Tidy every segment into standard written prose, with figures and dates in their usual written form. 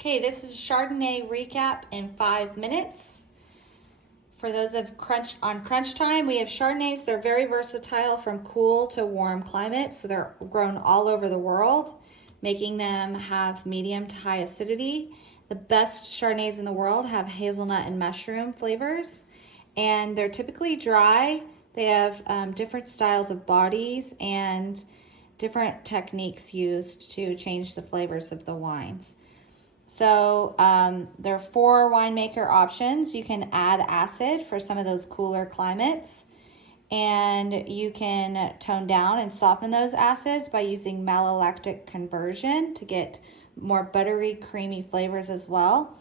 Okay, this is Chardonnay Recap in 5 minutes. For those of crunch time, we have Chardonnays. They're very versatile from cool to warm climates. So they're grown all over the world, making them have medium to high acidity. The best Chardonnays in the world have hazelnut and mushroom flavors, and they're typically dry. They have different styles of bodies and different techniques used to change the flavors of the wines. So there are 4 winemaker options. You can add acid for some of those cooler climates, and you can tone down and soften those acids by using malolactic conversion to get more buttery, creamy flavors as well.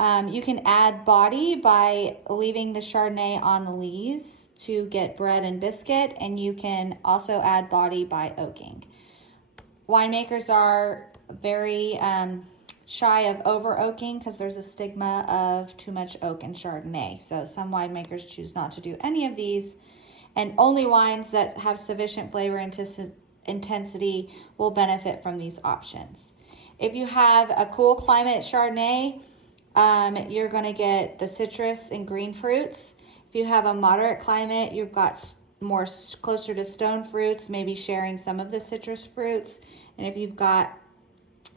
You can add body by leaving the Chardonnay on the lees to get bread and biscuit, and you can also add body by oaking. Winemakers are very shy of over oaking because there's a stigma of too much oak in Chardonnay. So some winemakers choose not to do any of these, and only wines that have sufficient flavor intensity will benefit from these options. If you have a cool climate Chardonnay, you're going to get the citrus and green fruits. If you have a moderate climate, you've got more closer to stone fruits, maybe sharing some of the citrus fruits. And if you've got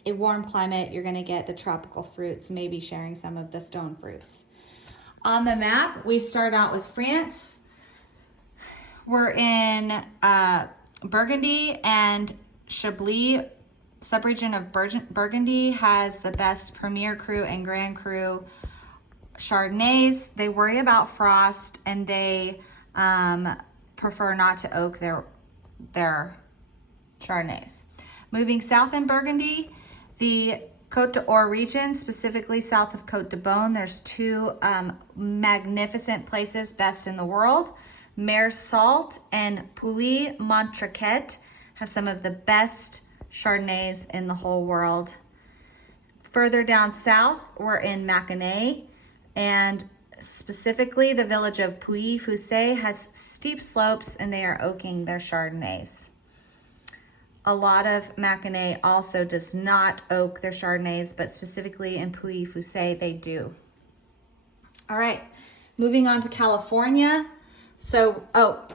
a warm climate, you're going to get the tropical fruits, maybe sharing some of the stone fruits. On the map, we start out with France. We're in Burgundy, and Chablis subregion of Burgundy has the best Premier Cru and Grand Cru Chardonnays. They worry about frost, and they prefer not to oak their Chardonnays. Moving south in Burgundy, the Côte d'Or region, specifically south of Côte de Beaune, there's 2 magnificent places, best in the world. Meursault and Pouilly-Montrachet have some of the best Chardonnays in the whole world. Further down south, we're in Mâconnais, and specifically the village of Pouilly-Fuissé has steep slopes, and they are oaking their Chardonnays. A lot of Mâconnais also does not oak their Chardonnays, but specifically in Pouilly-Fuissé, they do. All right, moving on to California. So,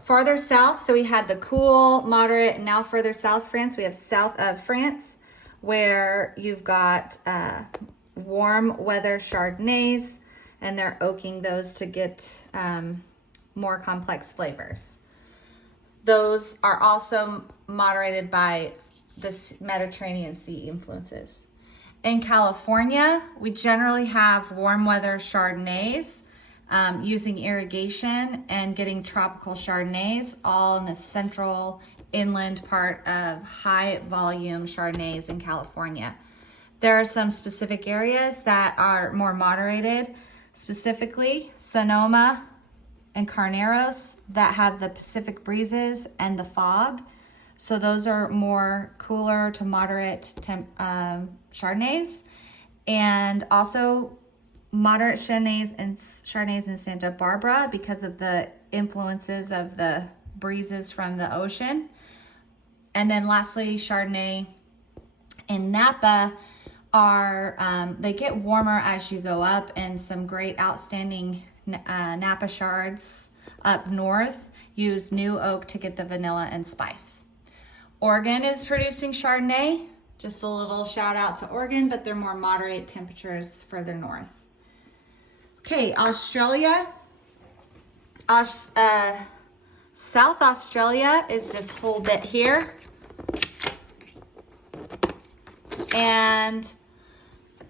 farther south, so we had the cool, moderate, and now further south France, we have south of France, where you've got warm weather Chardonnays, and they're oaking those to get more complex flavors. Those are also moderated by the Mediterranean Sea influences. In California, we generally have warm weather Chardonnays, using irrigation and getting tropical Chardonnays, all in the central inland part of high volume Chardonnays in California. There are some specific areas that are more moderated, specifically Sonoma and Carneros, that have the Pacific breezes and the fog. So those are more cooler to moderate Chardonnays, and also moderate Chardonnays in Santa Barbara because of the influences of the breezes from the ocean. And then lastly, Chardonnay in Napa are, they get warmer as you go up, and some great outstanding Napa Chards up north use new oak to get the vanilla and spice. Oregon is producing Chardonnay. Just a little shout out to Oregon, but they're more moderate temperatures further north. Okay, Australia. South Australia is this whole bit here. And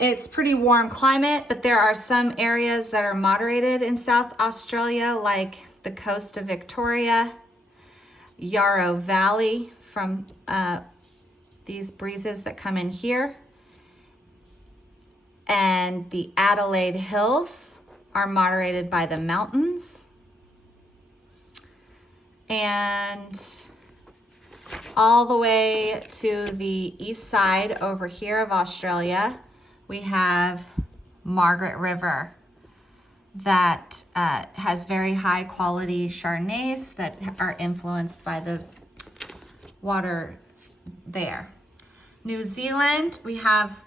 it's pretty warm climate, but there are some areas that are moderated in South Australia, like the coast of Victoria, Yarrow Valley from these breezes that come in here, and the Adelaide Hills are moderated by the mountains. And all the way to the east side over here of Australia, we have Margaret River that has very high quality Chardonnays that are influenced by the water there. New Zealand, we have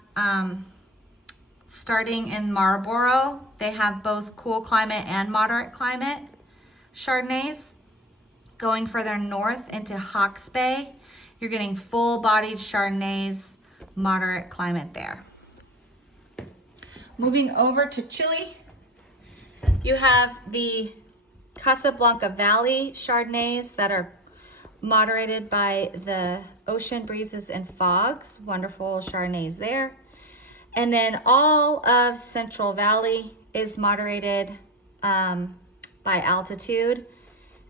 starting in Marlborough, they have both cool climate and moderate climate Chardonnays. Going further north into Hawke's Bay, you're getting full-bodied Chardonnays, moderate climate there. Moving over to Chile, you have the Casablanca Valley Chardonnays that are moderated by the ocean breezes and fogs. Wonderful Chardonnays there. And then all of Central Valley is moderated by altitude,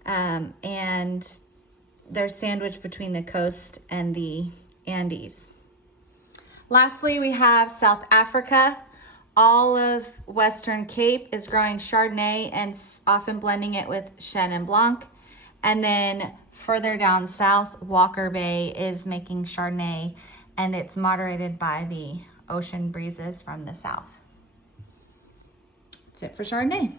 and they're sandwiched between the coast and the Andes. Lastly, we have South Africa. All of Western Cape is growing Chardonnay and often blending it with Chenin Blanc. And then further down south, Walker Bay is making Chardonnay, and it's moderated by the ocean breezes from the south. That's it for Chardonnay.